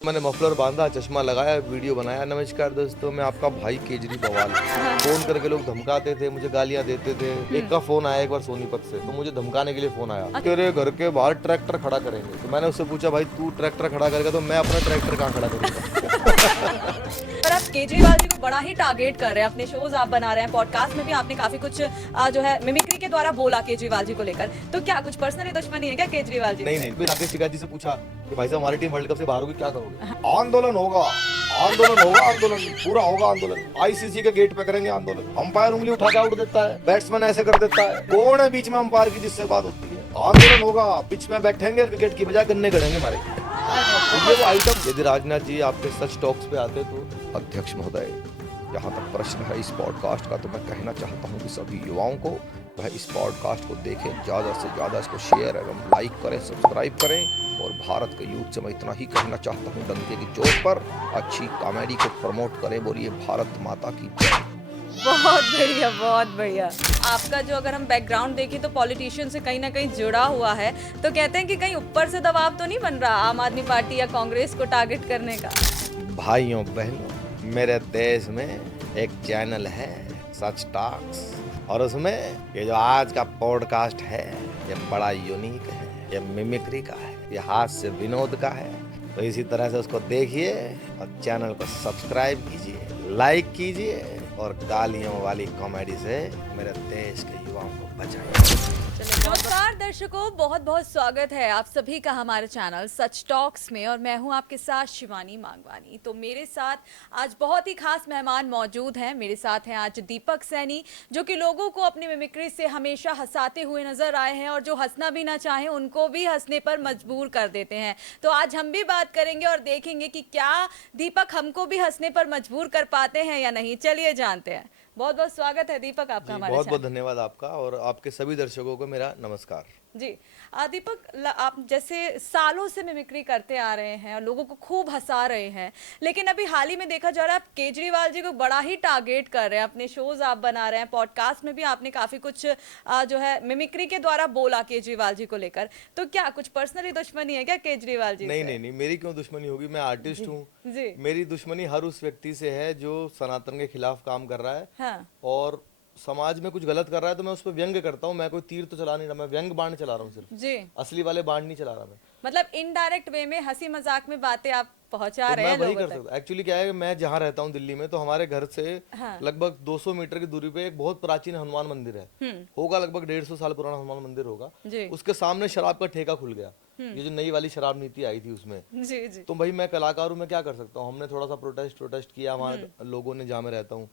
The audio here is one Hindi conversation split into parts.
मैंने मफलर बांधा, चश्मा लगाया, वीडियो बनाया। नमस्कार दोस्तों, मैं आपका भाई केजरी बवाल। फोन करके लोग धमकाते थे, मुझे गालियां देते थे। एक का फोन आया एक बार सोनीपत से, तो मुझे धमकाने के लिए फोन आया, तेरे घर के बाहर ट्रैक्टर खड़ा करेंगे। तो मैंने उससे पूछा, भाई तू ट्रैक्टर खड़ा करेगा तो मैं अपना ट्रैक्टर कहाँ खड़ा करूंगा। पर आप केजरीवाल जी को बड़ा ही टारगेट कर रहे हैं, अपने शोज आप बना रहे हैं, पॉडकास्ट में भी आपने काफी कुछ जो है मिमिक्री के द्वारा बोला केजरीवाल जी को लेकर। तो क्या कुछ पर्सनली दुश्मनी है क्या केजरीवाल जी? नहीं, फिर राकेश टिकैत जी से पूछा कि भाई साहब हमारी टीम वर्ल्ड कप से बाहर होगी, क्या करोगे? आंदोलन होगा, आंदोलन पूरा होगा आंदोलन। आईसीसी के गेट पे करेंगे आंदोलन। अंपायर उंगली उठा के आउट देता है, बैट्समैन ऐसे कर देता है, कौन है बीच में अंपायर की जिससे बात होती है? आंदोलन होगा, पिच में बैठेंगे, क्रिकेट की बजाय गन्ने गड़ेंगे हमारे। ये वो आइटम। यदि राजनाथ जी आपके सच टॉक्स पे आते तो अध्यक्ष महोदय, जहाँ तक प्रश्न है इस पॉडकास्ट का, तो मैं कहना चाहता हूँ कि सभी युवाओं को वह इस पॉडकास्ट को देखें, ज़्यादा से ज़्यादा इसको शेयर एवं लाइक करें, सब्सक्राइब करें। और भारत के यूथ से मैं इतना ही कहना चाहता हूँ, डंके की चोट पर अच्छी कॉमेडी को प्रमोट करें। बोलिए भारत माता की जय। बहुत बढ़िया, बहुत बढ़िया। आपका जो अगर हम बैकग्राउंड देखें तो पॉलिटिशियन से कहीं ना कहीं जुड़ा हुआ है, तो कहते हैं कि कहीं ऊपर से दबाव तो नहीं बन रहा आम आदमी पार्टी या कांग्रेस को टारगेट करने का? भाइयों बहनों, मेरे देश में एक चैनल है सच टॉक्स, और उसमें ये जो आज का पॉडकास्ट है ये बड़ा यूनिक है, ये मिमिक्री का है, ये हास्य विनोद का है। तो इसी तरह से उसको देखिए और चैनल को सब्सक्राइब कीजिए, लाइक कीजिए और गालियों वाली कॉमेडी से मेरे देश के युवाओं को बचाइए। नमस्कार दर्शकों, बहुत बहुत स्वागत है आप सभी का हमारे चैनल सच टॉक्स में, और मैं हूं आपके साथ शिवानी मांगवानी। तो मेरे साथ आज बहुत ही खास मेहमान मौजूद हैं। मेरे साथ हैं आज दीपक सैनी, जो कि लोगों को अपनी मिमिक्री से हमेशा हंसाते हुए नजर आए हैं, और जो हंसना भी ना चाहें उनको भी हंसने पर मजबूर कर देते हैं। तो आज हम भी बात करेंगे और देखेंगे कि क्या दीपक हमको भी हंसने पर मजबूर कर पाते हैं या नहीं। चलिए जानते हैं। बहुत बहुत स्वागत है दीपक आपका हमारे बहुत बहुत चैनल। धन्यवाद आपका, और आपके सभी दर्शकों को मेरा नमस्कार जी। दीपक, आप जैसे सालों से मिमिक्री करते आ रहे हैं और लोगों को खूब हंसा रहे हैं, लेकिन अभी हाल ही में देखा जा रहा है आप केजरीवाल जी को बड़ा ही टारगेट कर रहे हैं, अपने शोज आप बना रहे हैं, पॉडकास्ट में भी आपने काफी कुछ जो है मिमिक्री के द्वारा बोला केजरीवाल जी को लेकर। तो क्या कुछ पर्सनली दुश्मनी है क्या केजरीवाल जी से? नहीं, मेरी क्यों दुश्मनी होगी? मैं आर्टिस्ट हूँ। जी। मेरी दुश्मनी हर उस व्यक्ति से है जो सनातन के खिलाफ काम कर रहा है, हाँ। और समाज में कुछ गलत कर रहा है तो मैं उस पर व्यंग करता हूँ। मैं कोई तीर तो चला नहीं रहा, मैं व्यंग बाण चला रहा हूँ सिर्फ। जी। असली वाले बाण नहीं चला रहा मैं। मतलब इनडायरेक्ट वे में हंसी मजाक में बातें आप पहुंचा तो रहे मैं हैं वही लोगों कर तक। सकता। एक्चुअली क्या है, मैं जहाँ रहता हूँ दिल्ली में, तो हमारे घर से हाँ। लगभग 200 मीटर की दूरी पे एक बहुत प्राचीन हनुमान मंदिर है। होगा लगभग 150 साल पुराना हनुमान मंदिर होगा। जी। उसके सामने शराब का ठेका खुल गया। ये जो नई वाली शराब नीति आई थी उसमें। जी। जी। तो भाई मैं कलाकार हूँ, मैं क्या कर सकता हूँ? हमने थोड़ा सा प्रोटेस्ट किया हमारे लोगों ने, जहाँ मैं रहता हूँ।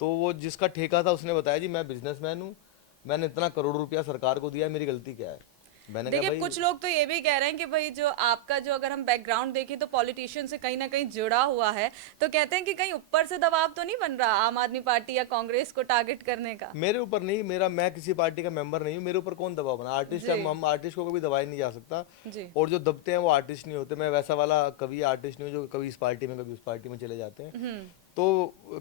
तो वो जिसका ठेका था उसने बताया, जी मैं बिजनेसमैन हूँ, मैंने इतना करोड़ों रुपया सरकार को दिया है, मेरी गलती क्या है? मैंने कहा देखिए, भाई, कुछ लोग तो ये भी कह रहे हैं कि भाई जो आपका जो अगर हम बैकग्राउंड देखें तो पॉलिटिशियन से कहीं ना कहीं जुड़ा हुआ है, तो कहते हैं कि कहीं ऊपर से दबाव तो नहीं बन रहा आम आदमी पार्टी या कांग्रेस को टारगेट करने का? मेरे ऊपर नहीं, मैं किसी पार्टी का मेंबर नहीं हूँ, मेरे ऊपर कौन दबाव बना? आर्टिस्ट जी। हम आर्टिस्ट को कभी दबाया नहीं जा सकता। जी। और जो दबते हैं वो आर्टिस्ट नहीं होते। मैं वैसा वाला कभी आर्टिस्ट नहीं हूँ जो कभी इस पार्टी में कभी उस पार्टी में चले जाते हैं। तो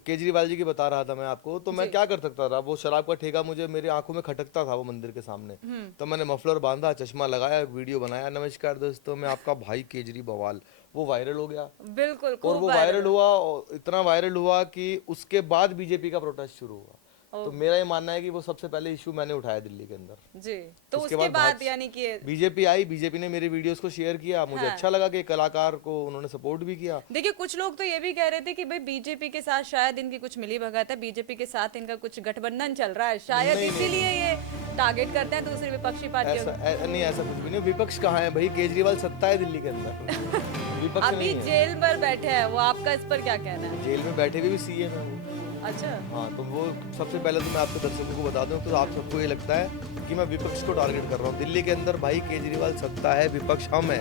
केजरीवाल जी की बता रहा था मैं आपको, तो मैं क्या कर सकता था? वो शराब का ठेका मुझे मेरी आंखों में खटकता था वो मंदिर के सामने। तो मैंने मफलर बांधा, चश्मा लगाया, वीडियो बनाया। नमस्कार दोस्तों, मैं आपका भाई केजरी बवाल। वो वायरल हो गया, बिल्कुल, और खूब वो वायरल हुआ, और इतना वायरल हुआ कि उसके बाद बीजेपी का प्रोटेस्ट शुरू हुआ। तो मेरा ये मानना है कि वो सबसे पहले इशू मैंने उठाया दिल्ली के अंदर। जी। तो उसके उसके बाद बाद यानी कि बीजेपी आई, बीजेपी ने मेरी वीडियोस को शेयर किया, मुझे अच्छा लगा कि कलाकार को उन्होंने सपोर्ट भी किया। देखिए, कुछ लोग तो ये भी कह रहे थे कि भाई बीजेपी के साथ शायद इनकी कुछ मिली भगत है, बीजेपी के साथ इनका कुछ गठबंधन चल रहा है, शायद इसीलिए ये टारगेट करते हैं दूसरी विपक्षी पार्टियों को। नहीं, ऐसा कुछ भी नहीं। विपक्ष कहाँ है भाई? केजरीवाल सत्ता है दिल्ली के अंदर। विपक्ष अभी नहीं है। जेल में बैठे हैं वो, आपका इस पर क्या कहना है? जेल में बैठे हुए भी सीएम है वो। अच्छा। हाँ, तो वो सबसे पहले तो मैं आपके दर्शकों को बता दूं, तो आप सबको ये लगता है कि मैं विपक्ष को टारगेट कर रहा हूँ। दिल्ली के अंदर भाई केजरीवाल सत्ता है, विपक्ष हम है।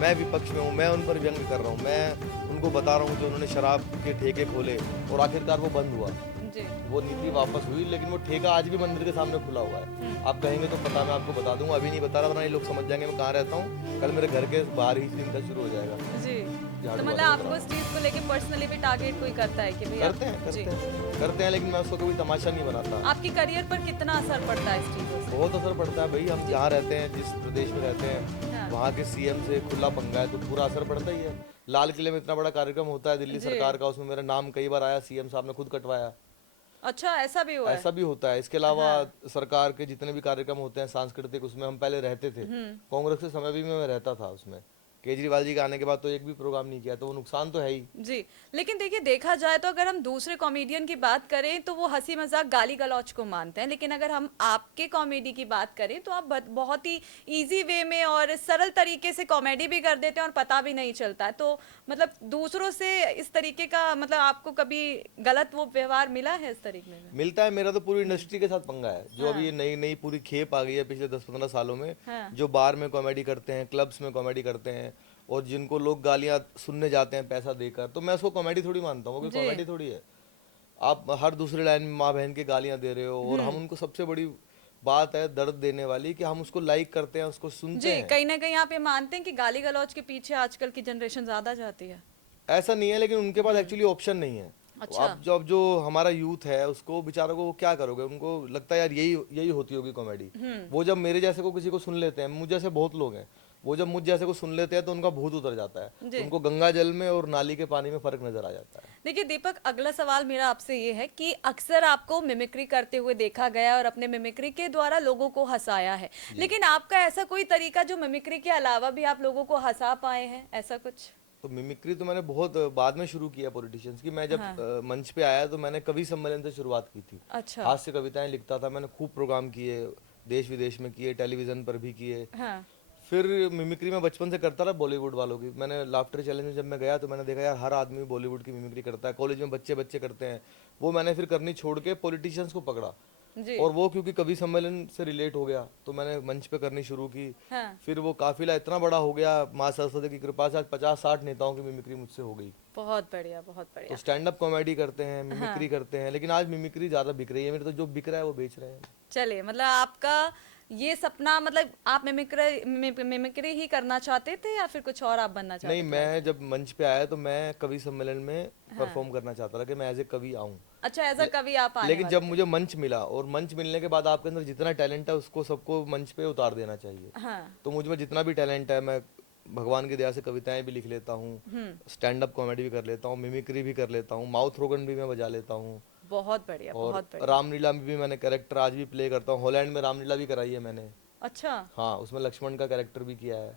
मैं विपक्ष में हूँ, मैं उन पर व्यंग कर रहा हूँ, मैं उनको बता रहा हूँ जो उन्होंने शराब के ठेके खोले और आखिरकार वो बंद हुआ। जी। वो नीति वापस हुई, लेकिन वो ठेका आज भी मंदिर के सामने खुला हुआ है। आप कहेंगे तो पता, मैं आपको बता दूंगा, अभी नहीं बता रहा, वरना ये लोग समझ जाएंगे मैं कहाँ रहता हूँ। कल मेरे घर के बाहर ही दिन का शुरू हो जाएगा। जी। तो झाड़ू मतलब वाला आपको इस चीज को लेके पर्सनली भी टारगेट कोई करता है कि भाई करते हैं, लेकिन मैं उसको कभी तमाशा नहीं बनाता। आपकी करियर पर कितना असर पड़ता है इस चीजों से? बहुत असर पड़ता है भाई। हम जहाँ रहते हैं, जिस प्रदेश में रहते हैं, वहाँ के सीएम से खुला पंगा है तो पूरा असर पड़ता ही है। लाल किले में इतना बड़ा कार्यक्रम होता है दिल्ली जी। सरकार का, उसमें मेरा नाम कई बार आया, सीएम साहब ने खुद कटवाया। अच्छा, ऐसा भी हुआ है? ऐसा भी होता है। इसके अलावा हाँ। सरकार के जितने भी कार्यक्रम होते हैं सांस्कृतिक, उसमें हम पहले रहते थे, कांग्रेस के समय भी मैं रहता था उसमें। केजरीवाल जी के आने के बाद तो एक भी प्रोग्राम नहीं किया, तो वो नुकसान तो है ही। जी, लेकिन देखिए देखा जाए तो अगर हम दूसरे कॉमेडियन की बात करें तो वो हंसी मजाक गाली गलौज को मानते हैं, लेकिन अगर हम आपके कॉमेडी की बात करें तो आप बहुत ही इजी वे में और सरल तरीके से कॉमेडी भी कर देते हैं और पता भी नहीं चलता है। तो मतलब दूसरों से इस तरीके का मतलब आपको कभी गलत वो व्यवहार मिला है इस तरीके में? मिलता है। मेरा तो पूरी इंडस्ट्री के साथ पंगा है, जो हाँ। अभी ये नई नई पूरी खेप आ गई है पिछले 10-15 सालों में, हाँ। जो बार में कॉमेडी करते हैं, क्लब्स में कॉमेडी करते हैं, और जिनको लोग गालियां सुनने जाते हैं पैसा देकर, तो मैं उसको कॉमेडी थोड़ी मानता हूँ, क्योंकि जी। कॉमेडी थोड़ी है। आप हर दूसरी लाइन में माँ बहन के गालियां दे रहे हो, और हम उनको, सबसे बड़ी बात है दर्द देने वाली, कि हम उसको लाइक करते हैं, उसको सुनते जी, हैं। कहीं ना कहीं आप ये मानते हैं कि गाली गलौज के पीछे आजकल की जनरेशन ज्यादा जाती है? ऐसा नहीं है, लेकिन उनके पास एक्चुअली ऑप्शन नहीं है। अच्छा। अब जो हमारा यूथ है उसको बेचारों को, वो क्या करोगे, उनको लगता है यार यही यही होती होगी कॉमेडी। वो जब मेरे जैसे को किसी को सुन लेते हैं, मुझ जैसे बहुत लोग हैं, वो जब मुझ जैसे को सुन लेते हैं तो उनका भूत उतर जाता है, जी। उनको गंगा जल में और नाली के पानी में फर्क नजर आ जाता है। देखिए दीपक, अगला सवाल मेरा आपसे ये है कि अक्सर आपको मिमिक्री करते हुए देखा गया और अपने मिमिक्री के द्वारा लोगों को हंसाया है, लेकिन आपका ऐसा कोई तरीका जो मिमिक्री के अलावा भी आप लोगों को हंसा पाए हैं, ऐसा कुछ? तो मिमिक्री तो मैंने बहुत बाद में शुरू किया पॉलिटिशियंस की। मैं जब हाँ। मंच पे आया तो मैंने कवि सम्मेलन से शुरुआत की थी। अच्छा। हास्य कविताएं लिखता था, मैंने खूब प्रोग्राम किए, देश विदेश में किए, टेलीविजन पर भी किए। हाँ। फिर मिमिक्री में बचपन से करता रहा बॉलीवुड वालों की। मैंने लाफ्टर चैलेंज में जब मैं गया तो मैंने देखा यार हर आदमी बॉलीवुड की मिमिक्री करता है, कॉलेज में बच्चे बच्चे करते हैं। वो मैंने फिर करनी छोड़ के पॉलिटिशियंस को पकड़ा, जी। और वो क्योंकि कवि सम्मेलन से रिलेट हो गया तो मैंने मंच पे करनी शुरू की। हाँ। फिर वो काफिला इतना बड़ा हो गया, माँ सरस्वती की कृपा से आज 50-60 नेताओं की मिमिक्री मुझसे हो गई। बहुत बढ़िया, बहुत तो बढ़िया। स्टैंड अप कॉमेडी करते हैं, मिमिक्री करते हैं, लेकिन आज मिमिक्री ज्यादा बिक रही है। मेरे तो जो बिक रहा है वो बेच रहे हैं। चलिए, मतलब आपका ये सपना, मतलब आप मिमिक्री ही करना चाहते थे या फिर कुछ और आप बनना चाहते नहीं, थे? मैं जब मंच पे आया तो मैं कवि सम्मेलन में परफॉर्म करना चाहता था कि मैं एज ए कवि आऊं। अच्छा, एज अ कवि आप आने लेकिन वाले जब थे? मुझे मंच मिला, और मंच मिलने के बाद आपके अंदर जितना टैलेंट है उसको सबको मंच पे उतार देना चाहिए। हाँ। तो मुझ में जितना भी टैलेंट है, मैं भगवान की दया से कविताएं भी लिख लेता हूँ, स्टैंड अप कॉमेडी भी कर लेता हूँ, मिमिक्री भी कर लेता हूँ, माउथ ऑर्गन भी मैं बजा लेता हूँ, बहुत बढ़िया, और बहुत बढ़िया। रामलीला में भी मैंने कैरेक्टर आज भी प्ले करता हूँ। हॉलैंड में रामलीला भी कराई है मैंने। अच्छा, हाँ, उसमें लक्ष्मण का कैरेक्टर भी किया है।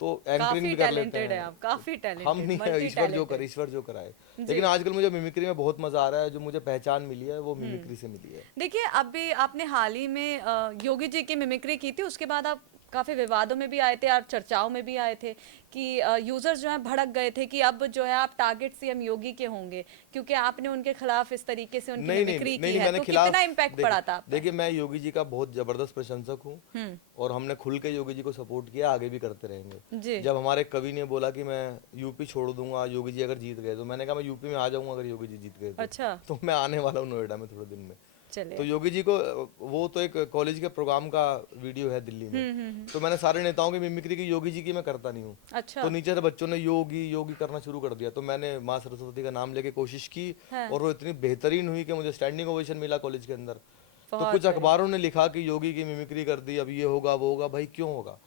तो एंकरिंग काफी भी कर लेते टैलेंटेड है हैं। आप, काफी हम टैलेंटेड, नहीं है, मल्टी ईश्वर जो कराए। लेकिन आजकल मुझे मिमिक्री में बहुत मजा आ रहा है। जो मुझे पहचान मिली है वो मिमिक्री से मिली है। देखिए, अभी आपने हाल ही में योगी जी की मिमिक्री की थी, उसके बाद आप काफी विवादों में भी आए थे और चर्चाओं में भी आए थे कि यूजर्स जो है भड़क गए थे कि अब जो है आप टारगेट सीएम योगी के होंगे क्योंकि आपने उनके खिलाफ इस तरीके से उनकी नहीं नहीं मिमिक्री नहीं, की है। मैंने तो खिलाफ, कितना इम्पैक्ट पड़ा था आप पर? देखिए मैं योगी जी का बहुत जबरदस्त प्रशंसक हूँ, और हमने खुल के योगी जी को सपोर्ट किया, आगे भी करते रहेंगे। जी। जब हमारे कवि ने बोला कि मैं यूपी छोड़ दूंगा योगी जी अगर जीत गए, तो मैंने कहा मैं यूपी में आ जाऊंगा अगर योगी जी जीत गए तो। अच्छा, तो मैं आने वाला हूँ नोएडा में थोड़े दिन में। तो चलिए। योगी जी को, वो तो एक कॉलेज के प्रोग्राम का वीडियो है दिल्ली में, तो मैंने सारे नेताओं की मिमिक्री की, योगी जी की मैं करता नहीं हूँ। अच्छा। तो नीचे से बच्चों ने योगी योगी करना शुरू कर दिया, तो मैंने माँ सरस्वती का नाम लेके कोशिश की, हाँ। और वो इतनी बेहतरीन हुई कि मुझे स्टैंडिंग ओवेशन मिला कॉलेज के अंदर। तो बहुत कुछ अखबारों ने लिखा कि योगी की मिमिक्री कर दी, अब ये होगा वो होगा। भाई क्यों होगा?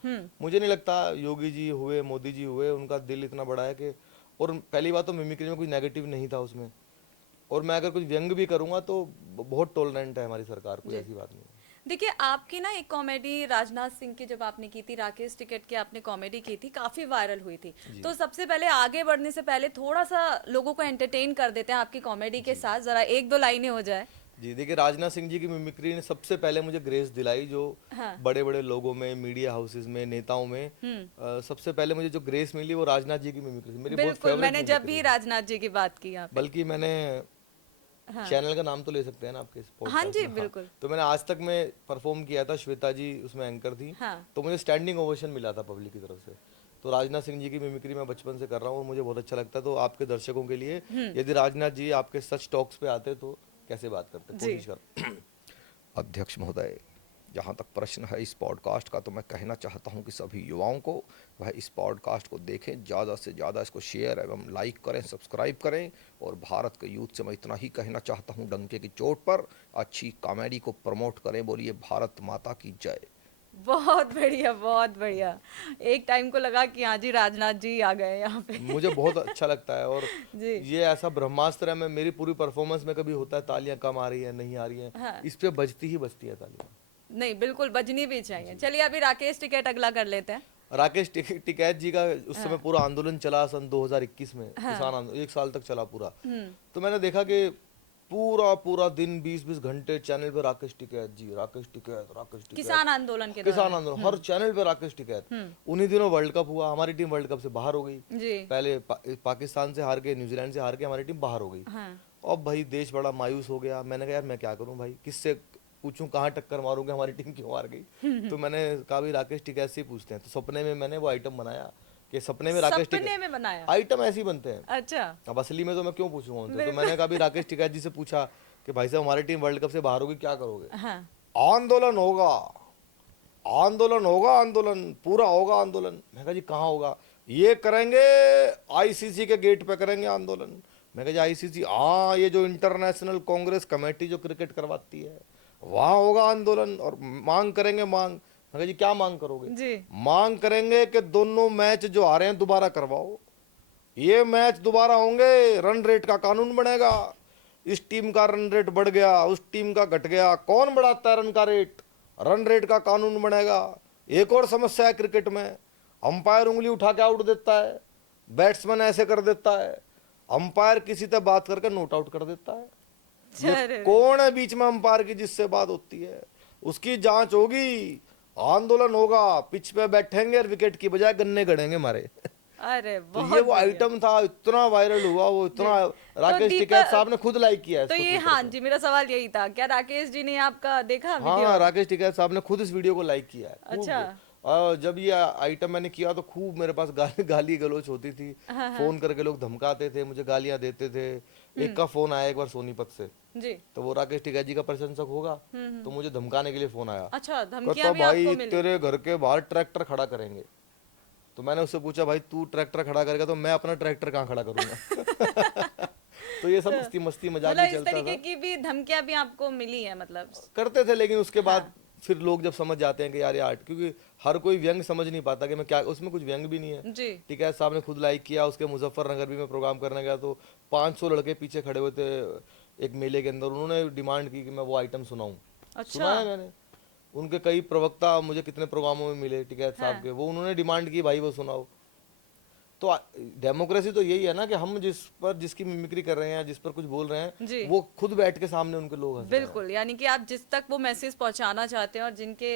मुझे नहीं लगता। योगी जी हुए, मोदी जी हुए, उनका दिल इतना बड़ा है कि, और पहली बात तो मिमिक्री में कोई नेगेटिव नहीं था उसमें, और मैं अगर कुछ व्यंग भी करूंगा तो बहुत टॉलरेंट है हमारी सरकार, कोई ऐसी बात नहीं है। देखिए, आपकी ना एक कॉमेडी राजनाथ सिंह की जब आपने की थी, राकेश टिकैत की आपने कॉमेडी की थी, काफी वायरल हुई थी। तो सबसे पहले आगे बढ़ने से पहले थोड़ा सा लोगों को एंटरटेन कर देते हैं आपकी कॉमेडी के साथ, जरा एक दो लाइनें हो जाए। जी देखिए, राजनाथ सिंह जी की मिमिक्री ने सबसे पहले मुझे ग्रेस दिलाई, जो बड़े बड़े लोगों में, मीडिया हाउसेज में, नेताओं में सबसे पहले मुझे जो ग्रेस मिली वो राजनाथ जी की मिमिक्री से। मेरी बहुत बिल्कुल, फेवरेट मैंने जब भी राजनाथ जी की बात की यहाँ पे, बल्कि मैंने चैनल का नाम तो ले सकते हैं ना आपके इस हाँ podcast जी में? बिल्कुल। तो मैंने आज तक में परफॉर्म किया था, श्वेता जी उसमें एंकर थी, हाँ। तो मुझे स्टैंडिंग ओवेशन मिला था पब्लिक की तरफ से। तो राजनाथ सिंह जी की मिमिक्री मैं बचपन से कर रहा हूँ और मुझे बहुत अच्छा लगता है। तो आपके दर्शकों के लिए, यदि राजनाथ जी आपके सच टॉक्स पे आते तो कैसे बात करते, कोशिश कर। अध्यक्ष महोदय, जहाँ तक प्रश्न है इस पॉडकास्ट का, तो मैं कहना चाहता हूँ कि सभी युवाओं को वह इस पॉडकास्ट को देखें, ज़्यादा से ज़्यादा इसको शेयर एवं लाइक करें, सब्सक्राइब करें। और भारत के यूथ से मैं इतना ही कहना चाहता हूँ, डंके की चोट पर अच्छी कॉमेडी को प्रमोट करें। बोलिए भारत माता की जय। बहुत बढ़िया, बहुत बढ़िया। एक टाइम को लगा कि हाँ जी, राजनाथ जी आ गए यहाँ पे। मुझे बहुत अच्छा लगता है। और जी। ये ऐसा ब्रह्मास्त्र है, मैं मेरी पूरी परफॉर्मेंस में कभी होता है तालियां कम आ रही है, नहीं आ रही हैं, हाँ। इस पे बजती ही बजती है तालियां। नहीं, बिल्कुल बजनी भी चाहिए। चलिए अभी राकेश टिकैत अगला कर लेते हैं। राकेश टिकैत जी का उस समय हाँ। पूरा आंदोलन चला सन 2021 में, हाँ। किसान आंदोलन 1 साल तक चला पूरा। हम्म। तो मैंने देखा कि पूरा पूरा दिन 20-20 घंटे चैनल पे राकेश टिकैत जी, राकेश टिकैत, राकेश टिकैत, किसान आंदोलन के किसान दौरान। आंदोलन, हर चैनल पे राकेश टिकैत। उन्हीं दिनों वर्ल्ड कप हुआ, हमारी टीम वर्ल्ड कप से बाहर हो गई। जी। पहले पाकिस्तान से हार के, न्यूजीलैंड से हार के हमारी टीम बाहर हो गई। हाँ। अब भाई देश बड़ा मायूस हो गया। मैंने कहा यार मैं क्या करूं भाई, किससे पूछूं, कहाँ टक्कर मारूंगे, हमारी टीम क्यों हार गई। तो मैंने कहा भी राकेश टिकैत से ही पूछते हैं। तो सपने में मैंने वो आइटम बनाया कि सपने में राकेश सपने टिकैत, में बनाया। आइटम ऐसे ही बनते हैं। अच्छा। अब असली में तो मैं क्यों पूछूंगा उनसे। तो मैंने कहा भी राकेश टिकैत जी से पूछा कि भाई साहब हमारी टीम वर्ल्ड कप से बाहर होगी, क्या करोगे। हाँ। आंदोलन होगा, आंदोलन होगा, आंदोलन पूरा होगा आंदोलन। मैं कहा जी कहाँ होगा। ये करेंगे आईसीसी के गेट पे करेंगे आंदोलन। मैं कहा जी आईसीसी, हाँ ये जो इंटरनेशनल कांग्रेस कमेटी जो क्रिकेट करवाती है, वहाँ होगा आंदोलन। और मांग करेंगे, मांग। मैं कहा जी क्या मांग करोगे। जी। मांग करेंगे कि दोनों मैच जो आ रहे हैं दोबारा करवाओ, ये मैच दोबारा होंगे, रन रेट का कानून बनेगा। इस टीम का रन रेट बढ़ गया, उस टीम का घट गया, कौन बढ़ाता है रन का रेट, रन रेट का कानून बनेगा। एक और समस्या है क्रिकेट में, अंपायर उंगली उठा के आउट देता है, बैट्समैन ऐसे कर देता है, अंपायर किसी से बात करके नोट आउट कर देता है। ये कौन है बीच में अंपायर की जिससे बात होती है, उसकी जांच होगी, आंदोलन होगा, पिच पे बैठेंगे और विकेट की बजाय गन्ने गड़ेंगे हमारे। अरे तो बहुत ये वो बढ़िया। आइटम था, इतना वायरल हुआ वो, इतना राकेश दीपक- टिकैत साहब ने खुद लाइक किया है तो इसको ये, Twitter हाँ पे। जी, मेरा सवाल यही था, क्या राकेश जी ने आपका देखा वीडियो? हाँ, राकेश टिकैत साहब ने खुद इस वीडियो को लाइक किया है खूब। अच्छा। और जब ये आइटम मैंने किया तो खूब मेरे पास गाली गलौज होती थी। फोन करके लोग धमकाते थे, मुझे गालियां देते थे। एक का फोन आया एक बार सोनीपत से, जी। तो वो राकेश टिकैत जी का प्रशंसक होगा, तो मुझे धमकाने के लिए फोन आया। अच्छा, कहता धमकियां भी भाई आपको मिली? तेरे घर के बाहर ट्रैक्टर खड़ा करेंगे। तो मैंने उससे पूछा भाई तू ट्रैक्टर खड़ा करेगा तो मैं अपना ट्रैक्टर कहाँ खड़ा करूंगा। तो ये सब मस्ती मस्ती मजाक मतलब भी इस चलता तरीके था, की भी धमकियां भी आपको मिली है मतलब? करते थे। लेकिन उसके बाद फिर लोग जब समझ जाते हैं कि यार ये आर्ट, क्योंकि हर कोई व्यंग समझ नहीं पाता कि मैं क्या, उसमें कुछ व्यंग भी नहीं है। जी। टिकैत साहब ने खुद लाइक किया। उसके मुजफ्फरनगर भी मैं प्रोग्राम करने गया तो 500 लड़के पीछे खड़े हुए थे एक मेले के अंदर, उन्होंने डिमांड की कि मैं वो आइटम सुनाऊं। अच्छा। सुनाया मैंने। उनके कई प्रवक्ता मुझे कितने प्रोग्रामों में मिले टिकैत साहब के, वो उन्होंने डिमांड की भाई वो सुनाओ। तो डेमोक्रेसी तो यही है ना कि हम जिस पर जिसकी मिमिक्री कर रहे हैं, जिस पर कुछ बोल रहे जी। हैं, वो खुद बैठ के सामने उनके लोग हंस रहे हैं। बिल्कुल, यानी कि आप जिस तक वो मैसेज पहुंचाना चाहते हैं और जिनके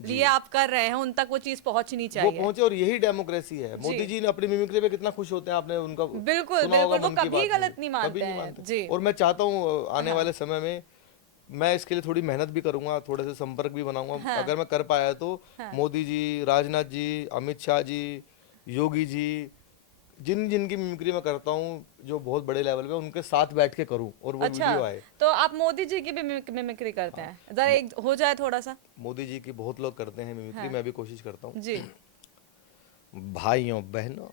लिए आप कर रहे हैं उन तक वो चीज पहुंचनी वो चाहिए। पहुंचे, और यही डेमोक्रेसी है। मोदी जी ने अपनी मिमिक्री पे कितना खुश होते हैं, आपने उनका बिल्कुल, सुना होगा बिल्कुल, वो मन की कभी बात में। गलत नहीं मानते कभी नहीं हैं। मानते। जी। और मैं चाहता हूँ आने वाले समय में मैं इसके लिए थोड़ी मेहनत भी करूंगा, थोड़े से संपर्क भी बनाऊंगा। अगर मैं कर पाया तो मोदी जी, राजनाथ जी, अमित शाह जी, योगी जी, जिन जिनकी मिमिक्री मैं करता हूँ जो बहुत बड़े लेवल पे, उनके साथ बैठ के करूँ और वो अच्छा, वीडियो आए। तो आप मोदी जी की भी मिमिक्री करते हैं? जरा एक हो जाए थोड़ा सा। मोदी जी की बहुत लोग करते हैं मिमिक्री, मैं भी कोशिश करता हूँ। जी। भाइयों बहनों,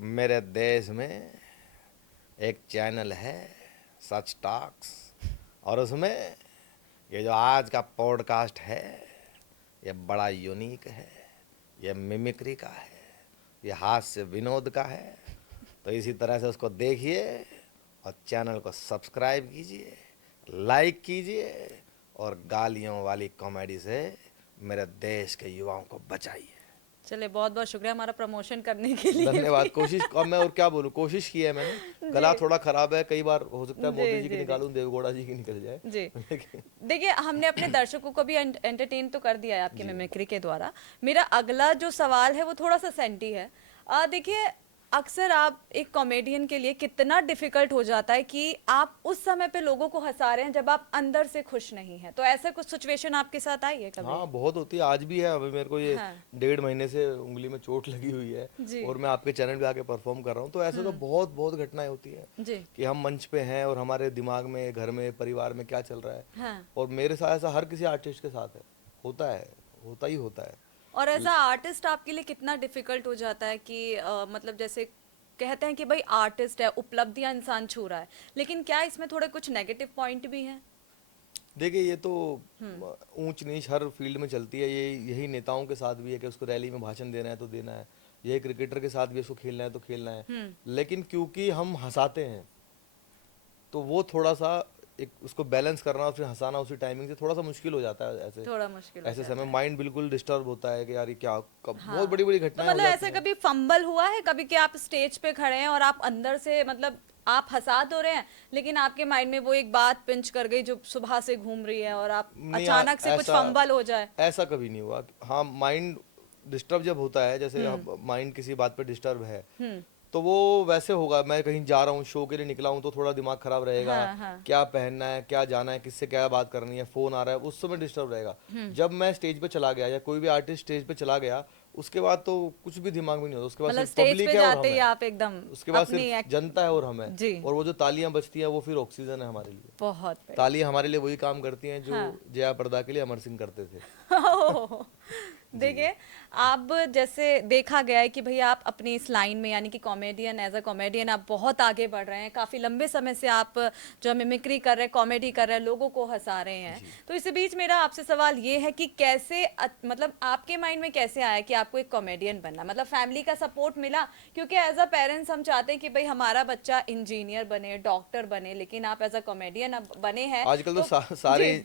मेरे देश में एक चैनल है सच टॉक्स, और उसमें ये जो आज का पॉडकास्ट है ये बड़ा यूनिक है, ये मिमिक्री का है, ये हास्य विनोद का है। तो इसी तरह से उसको देखिए और चैनल को सब्सक्राइब कीजिए, लाइक कीजिए, और गालियों वाली कॉमेडी से मेरे देश के युवाओं को बचाइए। चलिए, बहुत बहुत शुक्रिया हमारा प्रमोशन करने के लिए। धन्यवाद। कोशिश, अब मैं और क्या बोलूं, कोशिश की है मैंने। गला थोड़ा खराब है, कई बार हो सकता है मोदी जी की निकालूं, देवगौड़ा जी की निकल जाए। जी। देखिए, हमने अपने दर्शकों को भी एंटरटेन तो कर दिया है आपकी मिमिक्री के द्वारा। मेरा अगला जो सवाल है वो थोड़ा सा सेंटी है। देखिए, अक्सर आप एक कॉमेडियन के लिए कितना डिफिकल्ट हो जाता है कि आप उस समय पे लोगों को हंसा रहे हैं जब आप अंदर से खुश नहीं हैं। तो ऐसा कुछ सिचुएशन आपके साथ आई है कभी? हाँ, बहुत होती है, आज भी है। अभी मेरे को ये हाँ। 1.5 महीने से उंगली में चोट लगी हुई है जी। और मैं आपके चैनल पे आके परफॉर्म कर रहा हूँ। तो ऐसे तो बहुत बहुत घटनाएं होती है जी। कि हम मंच पे हैं और हमारे दिमाग में, घर में, परिवार में क्या चल रहा है। हाँ। और मेरे साथ ऐसा हर किसी आर्टिस्ट के साथ है, होता है, होता ही होता है। और एज अ आर्टिस्ट आपके लिए कितना डिफिकल्ट हो जाता है कि मतलब जैसे कहते हैं कि भाई आर्टिस्ट है, उपलब्धियां इंसान छू रहा है, लेकिन क्या इसमें थोड़े कुछ नेगेटिव पॉइंट भी हैं? देखिए ये तो ऊंच नीच हर फील्ड में चलती है, ये यही नेताओं के साथ भी है कि उसको रैली में भाषण देना है तो देना है, यही क्रिकेटर के साथ भी उसको खेलना है तो खेलना है। लेकिन क्योंकि हम हंसाते हैं तो वो थोड़ा सा एक उसको बैलेंस करना और फिर हंसाना उसी टाइमिंग से थोड़ा सा मुश्किल हो जाता है। ऐसे थोड़ा मुश्किल हो ऐसे जाता समय माइंड बिल्कुल डिस्टर्ब होता है कि यार ये क्या कब हाँ। बहुत बड़ी बड़ी तो घटनाएं हो मतलब जाती ऐसे हैं। कभी फंबल हुआ है कभी कि आप स्टेज पे खड़े हैं और आप अंदर से मतलब आप हंसा तो रहे हैं लेकिन आपके माइंड में वो एक बात पिंच कर गई जो सुबह से घूम रही है और आप नहीं अचानक से कुछ ऐसा फंबल हो जाए। ऐसा कभी नहीं हुआ। हाँ माइंड डिस्टर्ब जब होता है, जैसे माइंड किसी बात पे डिस्टर्ब है तो वो वैसे होगा। मैं कहीं जा रहा हूँ, शो के लिए निकला हूँ तो थोड़ा दिमाग खराब रहेगा, हाँ हाँ क्या पहनना है, क्या जाना है, किससे क्या बात करनी है, फोन आ रहा है, उस समय डिस्टर्ब रहेगा। जब मैं स्टेज पे चला गया या कोई भी आर्टिस्ट स्टेज पे चला गया उसके बाद तो कुछ भी दिमाग में नहीं होता। उसके बाद मतलब सिर्फ स्टेज पब्लिक पे है और जाते हम ही है। आप एकदम उसके बाद अपनी सिर्फ जनता है और हम है। जी और वो जो तालियां बजती हैं वो फिर ऑक्सीजन है हमारे लिए। बहुत बढ़िया। तालियां हमारे लिए वही काम करती हैं जो हाँ जया प्रदा के लिए अमर सिंह करते थे। ओह, देखिए आप जैसे देखा गया है कि भैया आप अपनी इस लाइन में यानी कि कॉमेडियन एज अ कॉमेडियन आप बहुत आगे बढ़ रहे हैं, काफ़ी लंबे समय से आप जो मिमिक्री कर रहे हैं, कॉमेडी कर रहे हैं, लोगों को हंसा रहे हैं। तो इसी बीच मेरा आपसे सवाल ये है कि कैसे मतलब आपके माइंड में कैसे आया कि आपको एक कॉमेडियन बनना, मतलब फैमिली का सपोर्ट मिला? क्योंकि एज अ पेरेंट्स हम चाहते हैं कि भाई हमारा बच्चा इंजीनियर बने, डॉक्टर बने, लेकिन आप एज अ कॉमेडियन बने हैं आजकल तो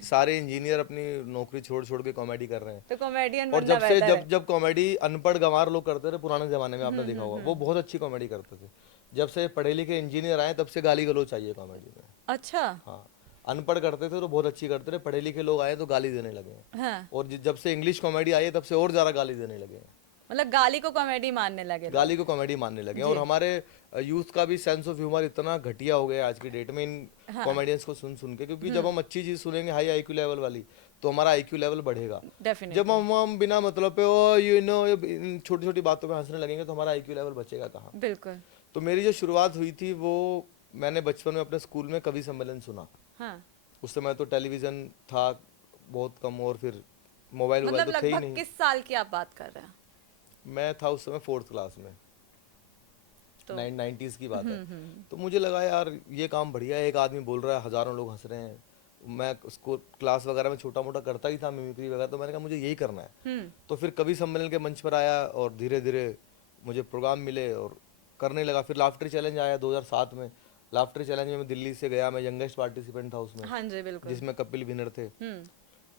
सारे इंजीनियर अपनी नौकरी छोड़ छोड़ के कॉमेडी कर रहे हैं। तो कॉमेडियन और बनना बेहतर है। जब कॉमेडी अनपढ़ गंवार लोग करते थे पुराने जमाने में, आपने देखा होगा वो बहुत अच्छी कॉमेडी करते थे। जब से पढ़े लिखे इंजीनियर आए तब से गाली गलौज चाहिए कॉमेडी में। अच्छा हाँ, अनपढ़ करते थे तो बहुत अच्छी करते थे, पढ़े लिखे लोग आए तो गाली देने लगे हैं। हाँ और जब से इंग्लिश कॉमेडी आई है तब से और ज्यादा गाली देने लगे हैं। मतलब गाली को कॉमेडी मानने लगे लोग। गाली को कॉमेडी मानने लगे हैं। और हमारे यूथ का भी सेंस ऑफ ह्यूमर इतना घटिया हो गया है आज की डेट में इन कॉमेडियंस को सुन सुन के, क्योंकि जब हम अच्छी चीज सुनेंगे हाई आईक्यू लेवल वाली तो हमारा आईक्यू लेवल बढ़ेगा। डेफिनेटली जब हम बिना मतलब पे ओ यू नो छोटी छोटी बातों पे हंसने लगेंगे तो हमारा आईक्यू लेवल बचेगा कहाँ। बिल्कुल। तो मेरी जो शुरुआत हुई थी वो मैंने बचपन में अपने स्कूल में कवि सम्मेलन सुना। हाँ उस समय तो टेलीविजन था बहुत कम और फिर मोबाइल मतलब तो थे ही लगभग नहीं। किस साल की आप बात कर रहे हैं? मैं था उस समय 4th क्लास में, तो 90s की बात है। तो मुझे लगा यार ये काम बढ़िया है, एक आदमी बोल रहा है हजारों लोग हंस रहे हैं। मैं उसको क्लास वगैरह में छोटा मोटा करता ही था मिमिक्री वगैरह, तो मैंने कहा मुझे यही करना है। तो फिर कवि सम्मेलन के मंच पर आया और धीरे धीरे मुझे प्रोग्राम मिले और करने लगा। फिर लाफ्टर चैलेंज आया 2007 में। लाफ्टर चैलेंज में मैं दिल्ली से गया, मैं यंगेस्ट पार्टिसिपेंट था उसमें, हाँ जी बिल्कुल। जिसमें कपिल विनर थे।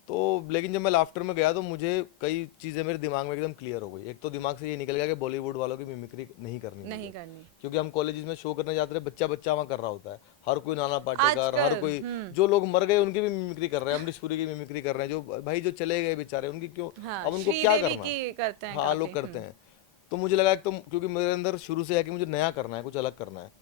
तो लेकिन जब मैं लाफ्टर में गया तो मुझे कई चीज़ें मेरे दिमाग में एकदम क्लियर हो गई। एक तो दिमाग से ये निकल गया कि बॉलीवुड वालों की मिमिक्री नहीं करनी नहीं मुझे। करनी। क्योंकि हम कॉलेजेस में शो करने जाते रहे, बच्चा बच्चा वहाँ कर रहा होता है, हर कोई नाना पाटेकर, हर आजकल कोई जो लोग मर गए उनकी भी मिमिक्री कर रहे हैं, अमरीश पुरी की मिमिक्री कर रहे हैं, जो भाई जो चले गए बेचारे उनकी क्यों, हाँ अब उनको क्या श्रीदेवी करना। की करते हैं हाँ लोग करते हैं। तो मुझे लगा कि तो क्योंकि मेरे अंदर शुरू से है कि मुझे नया करना है, कुछ अलग करना है।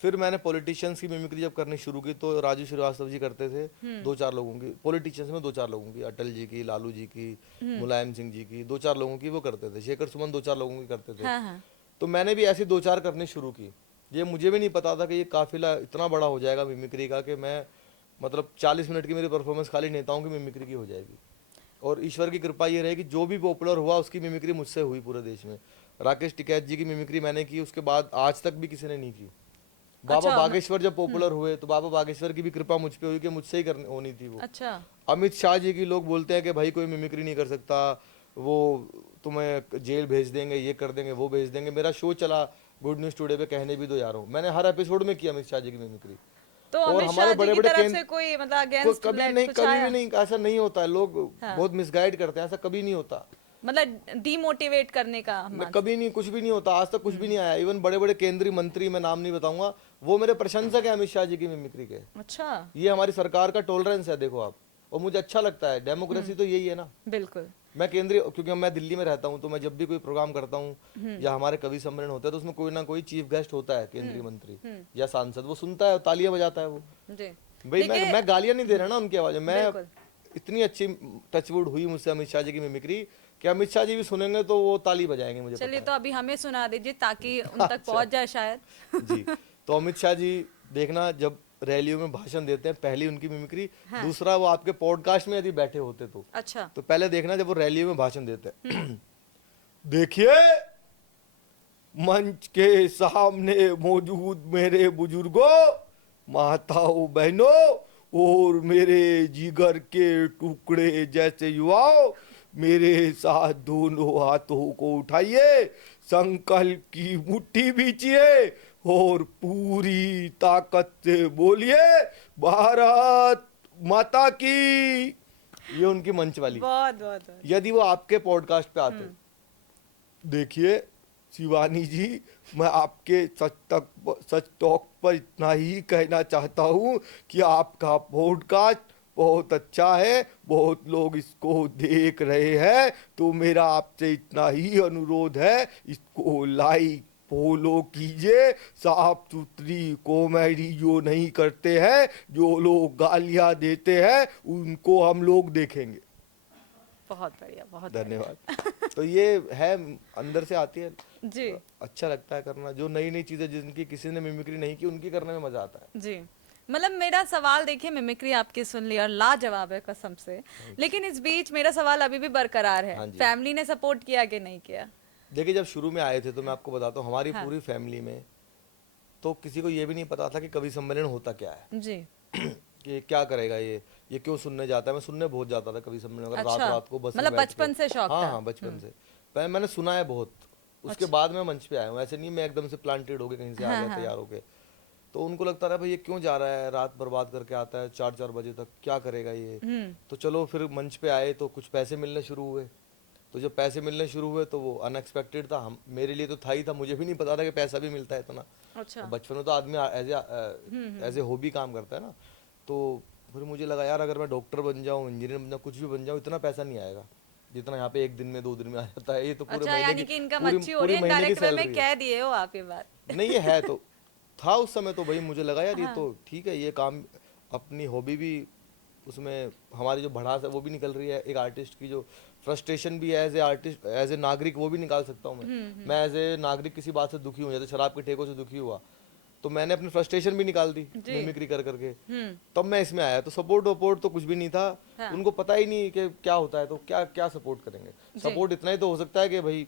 फिर मैंने पॉलिटिशियंस की मिमिक्री जब करनी शुरू की तो राजू श्रीवास्तव जी करते थे 2-4 लोगों की, पॉलिटिशियंस में 2-4 लोगों की, अटल जी की, लालू जी की, मुलायम सिंह जी की, 2-4 लोगों की वो करते थे, शेखर सुमन 2-4 लोगों की करते थे। हाँ हाँ तो मैंने भी ऐसी 2-4 करनी शुरू की। ये मुझे भी नहीं पता था कि ये काफिला इतना बड़ा हो जाएगा मिमिक्री का कि मैं मतलब 40 मिनट की मेरी परफॉर्मेंस खाली नेताओं की मिमिक्री की हो जाएगी। और ईश्वर की कृपा ये रही कि जो भी पॉपुलर हुआ उसकी मिमिक्री मुझसे हुई पूरे देश में। राकेश टिकैत जी की मिमिक्री मैंने की, उसके बाद आज तक भी किसी ने नहीं की। बाबा बागेश्वर जब पॉपुलर हुए तो बाबा बागेश्वर की भी कृपा मुझ पे हुई कि मुझसे ही करनी होनी थी वो। अच्छा अमित शाह जी की लोग बोलते हैं कि भाई कोई मिमिक्री नहीं कर सकता, वो तुम्हें जेल भेज देंगे, ये कर देंगे, वो भेज देंगे। मेरा शो चला गुड न्यूज टुडे पे, कहने भी दो यारों, मैंने हर एपिसोड में किया अमित शाह जी की मिमिक्री। तो और अमित हमारे शाह जी बड़े की बड़े तरफ से कोई मतलब अगेंस्ट कभी नहीं, कुछ कभी आया? भी नहीं, ऐसा नहीं होता है। लोग बहुत मिसगाइड करते हैं, ऐसा कभी नहीं होता। मतलब डीमोटिवेट करने का कभी नहीं, कुछ भी नहीं होता, आज तक कुछ भी नहीं आया। इवन बड़े बड़े केंद्रीय मंत्री, मैं नाम नहीं बताऊंगा, वो मेरे प्रशंसक है अमित शाह जी की मिमिक्री के। अच्छा ये हमारी सरकार का टॉलरेंस है, देखो आप। और मुझे अच्छा लगता है, डेमोक्रेसी तो यही है ना। बिल्कुल मैं केंद्रीय, क्योंकि मैं दिल्ली में रहता हूँ तो मैं जब भी कोई प्रोग्राम करता हूँ या हमारे कवि सम्मेलन होता है तो उसमें कोई ना कोई चीफ गेस्ट होता है, केंद्रीय मंत्री या सांसद, वो सुनता है, तालियां बजाता है वो। जी भाई मैं गालियां नहीं दे रहा ना उनकी आवाज में। मैं बिल्कुल। इतनी अच्छी टचवुड हुई मुझसे अमित शाह जी की मिमिक्री कि अमित शाह जी भी सुनेंगे तो वो ताली बजाएंगे, मुझे चलिए पता तो अभी हमें सुना दीजिए ताकि उन तक पहुंच जाए शायद। है। जी, तो अमित शाह जी देखना जब रैलियों में भाषण देते हैं, पहली उनकी मिमिक्री। दूसरा वो आपके पॉडकास्ट में यदि बैठे होते अच्छा तो पहले देखना जब वो रैलियों में भाषण देते हैं। देखिए मंच के सामने मौजूद मेरे बुजुर्गों, माताओं, बहनों, और मेरे जिगर के टुकड़े जैसे युवाओं, मेरे साथ दोनों हाथों को उठाइए, संकल्प की मुट्ठी बीचिए और पूरी ताकत से बोलिए, भारत माता की। ये उनकी मंच वाली। बहुत बहुत बहुत। यदि वो आपके पॉडकास्ट पे आते, देखिए शिवानी जी, मैं आपके सच टॉक पर इतना ही कहना चाहता हूँ कि आपका पॉडकास्ट बहुत अच्छा है, बहुत लोग इसको देख रहे हैं, तो मेरा आपसे इतना ही अनुरोध है, इसको लाइक फॉलो कीजिए। साफ सुथरी कॉमेडी जो नहीं करते हैं, जो लोग गालियां देते हैं, उनको हम लोग देखेंगे। बहुत बढ़िया, बहुत धन्यवाद। तो ये है, अंदर से आती है जी अच्छा लगता है करना, जो नई नई चीजें जिनकी किसी ने मिमिक्री नहीं की उनकी करने में मजा आता है। जी। मतलब मेरा सवाल देखिए, मिमिक्री आपकी सुन ली और लाजवाब है कसम से, लेकिन इस बीच मेरा सवाल अभी भी बरकरार है, हाँ जी। फैमिली ने सपोर्ट किया कि नहीं किया? देखिए, जब शुरू में आए थे तो मैं आपको बताता हूँ, हमारी हाँ। पूरी फैमिली में तो किसी को ये भी नहीं पता था कि कवि सम्मेलन होता क्या है। जी। कि क्या करेगा ये क्यों सुनने जाता है। मैं सुनने बहुत जाता था कवि सम्मेलन, अगर रात अच्छा, रात को बस में मतलब बैठ बचपन के। से शौक हाँ था? हाँ, बचपन से पहले मैंने सुना है बहुत, उसके बाद मैं मंच पे आया हूँ। ऐसे नहीं मैं एकदम से प्लांटेड हो गए कहीं से आ गया तैयार होके। तो उनको लगता था भाई ये क्यों जा रहा है, रात बर्बाद करके आता है 4-4 बजे तक, क्या करेगा ये। तो चलो फिर मंच पे आए तो कुछ पैसे मिलने शुरू हुए। तो जब पैसे मिलने शुरू हुए तो वो अनएक्सपेक्टेड था, हम मेरे लिए तो था ही था, मुझे भी नहीं पता था कि पैसा भी मिलता है इतना। अच्छा। बचपन में तो आदमी एज ए हॉबी काम करता है ना। तो फिर मुझे लगा यार अगर मैं डॉक्टर बन जाऊँ, इंजीनियर बन जाऊँ, कुछ भी बन जाऊँ, इतना पैसा नहीं आएगा जितना यहाँ पे एक दिन में 2 दिन में आ जाता है। ये तो पूरे अच्छा, महीने यानी की कि इनकम पूरी अच्छी हो पूरी रही है, महीने की डायरेक्ट वे में सैलरी है। कह दिए हो आप ये बात। नहीं ये है तो था उस समय, तो भाई मुझे लगा यार ये तो ठीक है, ये काम अपनी हॉबी भी, उसमें हमारी जो भड़ास है वो भी निकल रही है, एक आर्टिस्ट की जो फ्रस्ट्रेशन भी है as an artist, as a नागरिक, वो भी निकाल सकता हूँ मैं एज ए नागरिक किसी बात से दुखी हूँ, जैसे शराब के ठेकों से दुखी हुआ तो मैंने अपनी फ्रस्ट्रेशन भी निकाल दी मिमिक्री कर करके। तब मैं इसमें आया। तो सपोर्ट वपोर्ट तो कुछ भी नहीं था। उनको पता ही नहीं कि क्या होता है, तो क्या क्या सपोर्ट करेंगे। सपोर्ट इतना ही तो हो सकता है कि भाई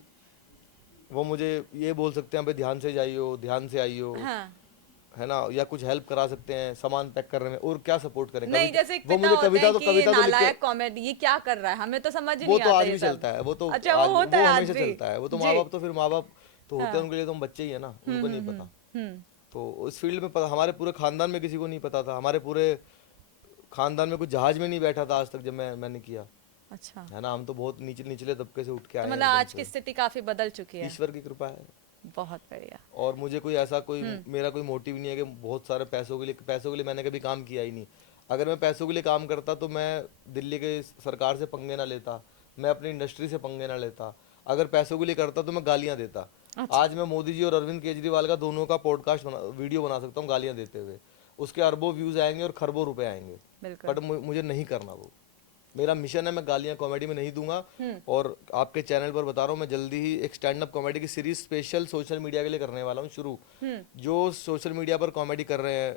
वो मुझे ये बोल सकते हैं भाई ध्यान से जाइयो, ध्यान से आइयो, है ना, या कुछ हेल्प करा सकते हैं सामान पैक करने में, और क्या सपोर्ट करेंगे। नहीं, जैसे एक वो पिता मुझे होते कविता हैं तो कि कविता ये तो लिख नालायक के, कॉमेडी, ये क्या कर रहा है, हमें तो समझ ही वो नहीं तो आता आज ये भी सब। चलता है, वो तो अच्छा, वो होता वो है आज हमेशा भी? चलता है। वो तो जी। माँ बाप तो फिर माँ बाप तो होते हैं, उनके लिए तो हम बच्चे ही है ना, उनको नहीं पता। तो इस फील्ड में हमारे पूरे खानदान में किसी को नहीं पता था। हमारे पूरे खानदान में कुछ जहाज में नहीं बैठा था आज तक जब मैंने किया, अच्छा, है ना। हम तो बहुत निचले तबके से उठ के तो आए हैं मतलब एकदम आज से। की स्थिति काफी बदल चुकी है। ईश्वर की कृपा है। बहुत बढ़िया। और मुझे कोई ऐसा कोई मेरा कोई मोटिव नहीं है कि बहुत सारे पैसों के लिए मैंने कभी काम किया ही नहीं। अगर मैं पैसों के लिए काम करता तो मैं दिल्ली के सरकार से पंगे ना लेता, मैं अपनी इंडस्ट्री से पंगे ना लेता। अगर पैसों के लिए करता तो मैं गालियां देता। आज मैं मोदी जी और अरविंद केजरीवाल का दोनों का पॉडकास्ट वीडियो बना सकता हूँ गालियां देते हुए, उसके अरबों व्यूज आएंगे और खरबों रुपए आएंगे। बिल्कुल। बट मुझे नहीं करना वो, मेरा मिशन है, मैं गालियां कॉमेडी में नहीं दूंगा। और आपके चैनल पर बता रहा हूँ, मैं जल्दी ही एक स्टैंड अप कॉमेडी की सीरीज स्पेशल सोशल मीडिया के लिए करने वाला हूँ शुरू। जो सोशल मीडिया पर कॉमेडी कर रहे हैं,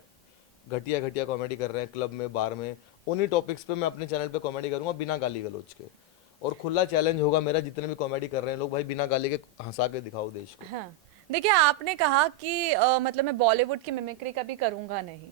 घटिया घटिया कॉमेडी कर रहे हैं क्लब में, बार में, उन्हीं टॉपिक्स पे मैं अपने चैनल पे कॉमेडी करूंगा बिना गाली गलौज के। और खुला चैलेंज होगा मेरा, जितने भी कॉमेडी कर रहे हैं लोग, भाई बिना गाली के हंसा के दिखाओ देश को। हाँ, देखिए आपने कहा कि मतलब मैं बॉलीवुड की मिमिक्री कभी करूंगा नहीं,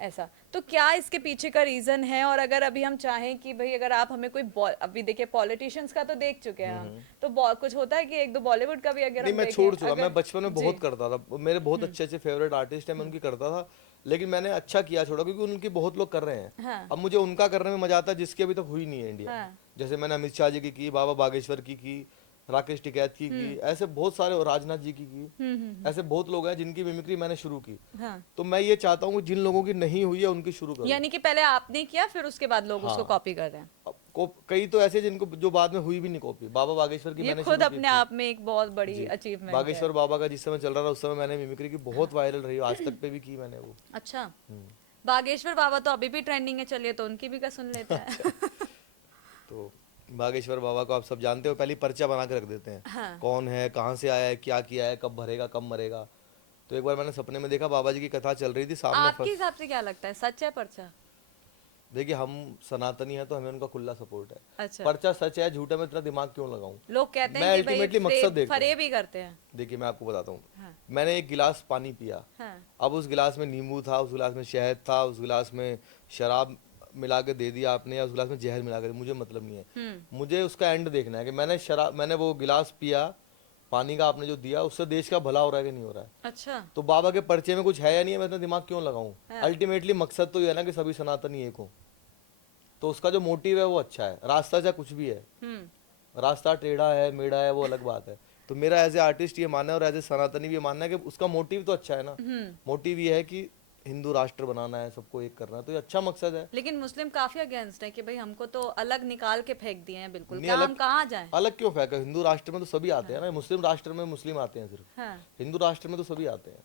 ऐसा तो क्या इसके पीछे का रीजन है? और अगर अभी हम चाहें कि भाई अगर आप हमें कोई अभी देखिए पॉलिटिशियंस का तो देख चुके हैं हम, तो कुछ होता है कि एक दो बॉलीवुड का भी अगर नहीं, हम मैं देखें, छोड़ चुका। अगर मैं बचपन में बहुत करता था, मेरे बहुत अच्छे अच्छे फेवरेट आर्टिस्ट हैं, मैं उनकी करता था, लेकिन मैंने अच्छा किया छोड़ा, क्योंकि उनकी बहुत लोग कर रहे हैं। हाँ। अब मुझे उनका करने में मजा आता है जिसकी अभी तक हुई नहीं है इंडिया में। हाँ। जैसे मैंने अमित शाह जी की, बाबा बागेश्वर की, राकेश टिकैत की, ऐसे बहुत सारे, और राजनाथ जी की, ऐसे बहुत लोग हैं जिनकी मिमिक्री मैंने शुरू की। हाँ। तो मैं ये चाहता हूँ जिन लोगों की नहीं हुई है उनकी शुरू करो। यानी कि पहले आपने किया फिर उसके बाद लोग उसको कॉपी कर रहे हैं। कई तो ऐसे जिनको जो बाद में हुई भी नहीं कॉपी। बाबा बागेश्वर की ये मैंने खुद शुरू की अपने थी। आप में एक बहुत बड़ी अचीवमेंट है। बागेश्वर बाबा का जिस समय चल रहा था उस समय मैंने मिमिक्री की, बहुत वायरल रही, आज तक पे भी की मैंने वो। अच्छा, बागेश्वर बाबा तो अभी भी ट्रेंडिंग है, चलिए तो उनकी भी का सुन लेते हैं। तो बागेश्वर बाबा को आप सब जानते हो, पहले पर्चा बना के रख देते हैं। हाँ। कौन है, कहाँ से आया है, क्या किया है, कब भरेगा, कब मरेगा। तो एक बार मैंने सपने में देखा बाबा जी की कथा चल रही थी सामने। आपके हिसाब से क्या लगता है, सच है पर्चा? देखिए हम सनातनी हैं तो हमें उनका खुला सपोर्ट है। अच्छा, पर्चा सच है, झूठे में इतना दिमाग क्यों लगाऊं? लोग कहते मैं हैं कि भाई अल्टीमेटली मकसद देखता हूं। फरेब ही करते हैं। देखिए मैं आपको बताता हूँ, हाँ, मैंने एक गिलास पानी पिया, हाँ, अब उस गिलास में नींबू था, उस गिलास में शहद था, उस गिलास में शराब मिला के दे दिया आपने, या उस गिलास में जहर मिला के, मुझे मतलब नहीं है। मुझे उसका एंड देखना है कि मैंने वो गिलास पिया, पानी का आपने जो दिया, उससे देश का भला हो रहा है कि नहीं हो रहा है। अच्छा, तो बाबा के पर्चे में कुछ है या नहीं है, मैं इतना दिमाग क्यों लगाऊं? हाँ। अल्टीमेटली मकसद तो ये है ना कि सभी सनातनी एक हो, तो उसका जो मोटिव है वो अच्छा है। रास्ता चाहे कुछ भी है, रास्ता टेढ़ा है मेढ़ा है वो अलग बात है। तो मेरा एज ए आर्टिस्ट ये मानना है और एज ए सनातनी भी ये मानना है कि उसका मोटिव तो अच्छा है ना। मोटिव ये है कि हिंदू राष्ट्र बनाना है, सबको एक करना है, तो ये अच्छा मकसद है। लेकिन मुस्लिम काफी अगेंस्ट है कि भाई हमको तो अलग निकाल के फेंक दिए हैं बिल्कुल, नहीं, क्या हम अलग कहाँ जाएं? अलग क्यों फेंका? हिंदू राष्ट्र में तो सभी आते हैं ना। मुस्लिम राष्ट्र में मुस्लिम आते हैं सिर्फ, हाँ, हिंदू राष्ट्र में तो सभी आते हैं।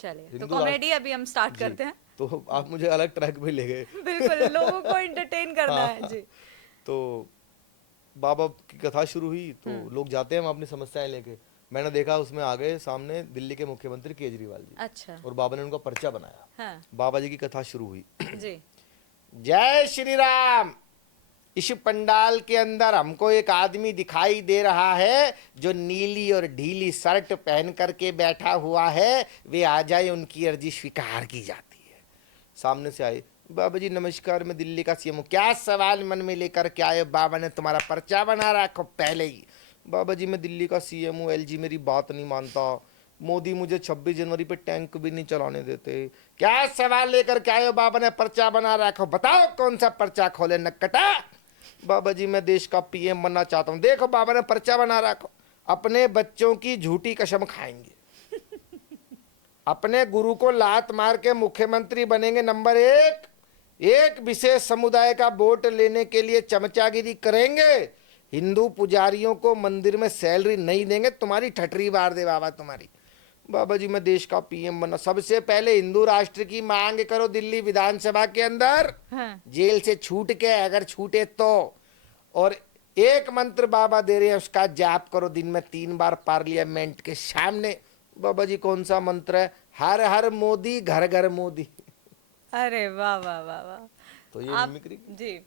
चलिए तो हिंदू कॉमेडी अभी हम स्टार्ट जी। करते हैं। तो आप मुझे अलग ट्रैक पे ले गए। बिल्कुल, लोगों को एंटरटेन करना है जी। तो बाबा की कथा शुरू हुई तो लोग जाते हैं वहाँ अपनी समस्याएं लेके। मैंने देखा उसमें आ गए सामने दिल्ली के मुख्यमंत्री केजरीवाल जी, अच्छा, और बाबा ने उनका पर्चा बनाया। हाँ, बाबा जी की कथा शुरू हुई। जी, जय श्री राम। इस पंडाल के अंदर हमको एक आदमी दिखाई दे रहा है जो नीली और ढीली शर्ट पहन करके बैठा हुआ है, वे आ जाए, उनकी अर्जी स्वीकार की जाती है। सामने से आए, बाबा जी नमस्कार, मैं दिल्ली का सीएम हूँ, क्या सवाल मन में लेकर के आए? बाबा ने तुम्हारा पर्चा बना रखा पहले ही। बाबा जी मैं दिल्ली का सीएम हूँ, एलजी मेरी बात नहीं मानता, मोदी मुझे 26 जनवरी पे टैंक भी नहीं चलाने देते। क्या सवाल लेकर के आए हो? बाबा ने पर्चा बना रखा, बताओ कौन सा पर्चा खोले नक्कटा। बाबा जी मैं देश का पीएम बनना चाहता हूँ। देखो बाबा ने पर्चा बना रखा, अपने बच्चों की झूठी कसम खाएंगे, अपने गुरु को लात मार के मुख्यमंत्री बनेंगे। नंबर एक विशेष समुदाय का वोट लेने के लिए चमचागिरी करेंगे, हिंदू पुजारियों को मंदिर में सैलरी नहीं देंगे, तुम्हारी ठटरी मार दे बाबा तुम्हारी। बाबा जी मैं देश का पीएम बनना, सबसे पहले हिंदू राष्ट्र की मांग करो दिल्ली विधानसभा के अंदर, हाँ, जेल से छूट के, अगर छूटे तो। और एक मंत्र बाबा दे रहे हैं, उसका जाप करो दिन में 3 बार पार्लियामेंट के सामने। बाबा जी कौन सा मंत्र है? हर हर मोदी घर घर मोदी। अरे वाह वाह वाह वाह। तो ये आप मिमिक्री। जी,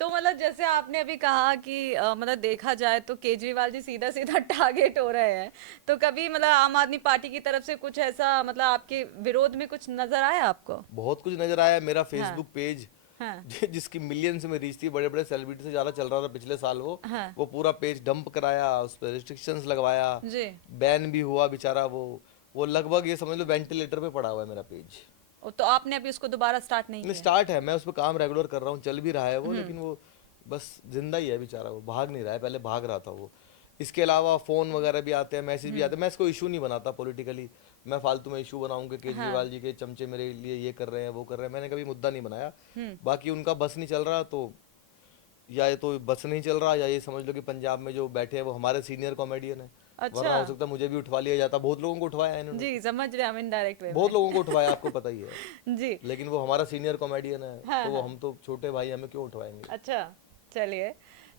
तो मतलब जैसे आपने अभी कहा कि मतलब देखा जाए तो केजरीवाल जी सीधा सीधा टारगेट हो रहे हैं, तो कभी मतलब आम आदमी पार्टी की तरफ से कुछ ऐसा मतलब आपके विरोध में कुछ नजर आया आपको? बहुत कुछ नजर आया। मेरा हाँ, फेसबुक पेज हाँ, जिसकी मिलियंस में रीच थी, बड़े बड़े सेलिब्रिटी से ज्यादा चल रहा था पिछले साल, हाँ, वो पूरा पेज डंप कराया, उस पर रिस्ट्रिक्शंस लगवाया, जी, बैन भी हुआ बेचारा। वो लगभग ये समझ लो वेंटिलेटर पे पड़ा हुआ है मेरा पेज। तो आपने अभी उसको दोबारा स्टार्ट नहीं नहीं, किया? स्टार्ट है, मैं उस पर काम रेगुलर कर रहा हूँ, चल भी रहा है वो, लेकिन वो बस जिंदा ही है बेचारा, वो भाग नहीं रहा है, पहले भाग रहा था वो। इसके अलावा फोन वगैरह भी आते हैं, मैसेज भी आते हैं। मैं इसको इशू नहीं बनाता पॉलिटिकली, मैं फालतू में इशू बनाऊं कि केजरीवाल जी के चमचे मेरे लिए ये कर रहे हैं वो कर रहे हैं, मैंने कभी मुद्दा नहीं बनाया। बाकी उनका बस नहीं चल रहा, तो या ये तो बस नहीं चल रहा, या ये समझ लो कि पंजाब में जो बैठे हैं वो हमारे सीनियर कॉमेडियन है, वरना हो सकता है मुझे भी उठवा लिया जाता। बहुत लोगों को उठवाया है इन्होंने, जी, समझ रहे हम इनडायरेक्ट वे बहुत लोगों को उठवाया, आपको पता ही है। में। जी, लेकिन वो हमारा सीनियर कॉमेडियन है, हाँ, तो वो हाँ। हम तो छोटे भाई, हमें क्यों उठवाएंगे। अच्छा, चलिए,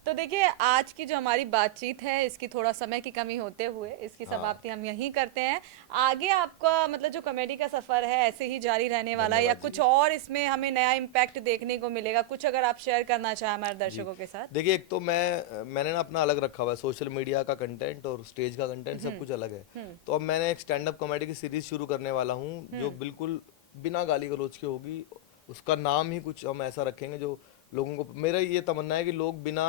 तो देखिए आज की जो हमारी बातचीत है इसकी थोड़ा समय की कमी होते हुए इसकी समाप्ति हम यहीं करते हैं। आगे आपका मतलब जो कॉमेडी का सफर है ऐसे ही जारी रहने वाला है, या कुछ और इसमें हमें नया इम्पैक्ट देखने को मिलेगा? कुछ अगर आप शेयर करना चाहें हमारे दर्शकों के साथ। देखिए, एक तो मैंने ना अपना अलग रखा हुआ है, सोशल मीडिया का कंटेंट और स्टेज का कंटेंट सब कुछ अलग है। तो अब मैंने एक स्टैंड अप कॉमेडी की सीरीज शुरू करने वाला हूँ जो बिल्कुल बिना गाली गलौज की होगी। उसका नाम ही कुछ हम ऐसा रखेंगे जो लोगों को, मेरा ये तमन्ना है कि लोग बिना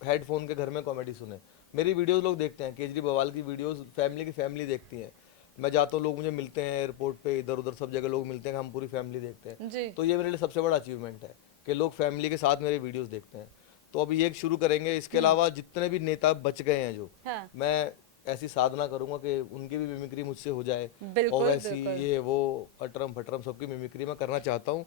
हेडफोन के घर में कॉमेडी सुने। मेरी वीडियोस लोग देखते हैं, केजरीवाल की वीडियोस फैमिली देखती है। मैं जाता हूँ, लोग मुझे मिलते हैं एयरपोर्ट पे, इधर उधर सब जगह लोग मिलते हैं, हम पूरी फैमिली देखते हैं। जी, तो ये मेरे लिए सबसे बड़ा अचीवमेंट है कि लोग फैमिली के साथ मेरे वीडियोस देखते हैं। तो अभी ये शुरू करेंगे। इसके अलावा जितने भी नेता बच गए हैं जो, हाँ, मैं ऐसी साधना करूंगा कि उनकी भी मिमिक्री मुझसे हो जाए, बिल्कुल, और वैसी बिल्कुल। ये वो अटरम फटरम सबकी मिमिक्री मैं करना चाहता हूँ।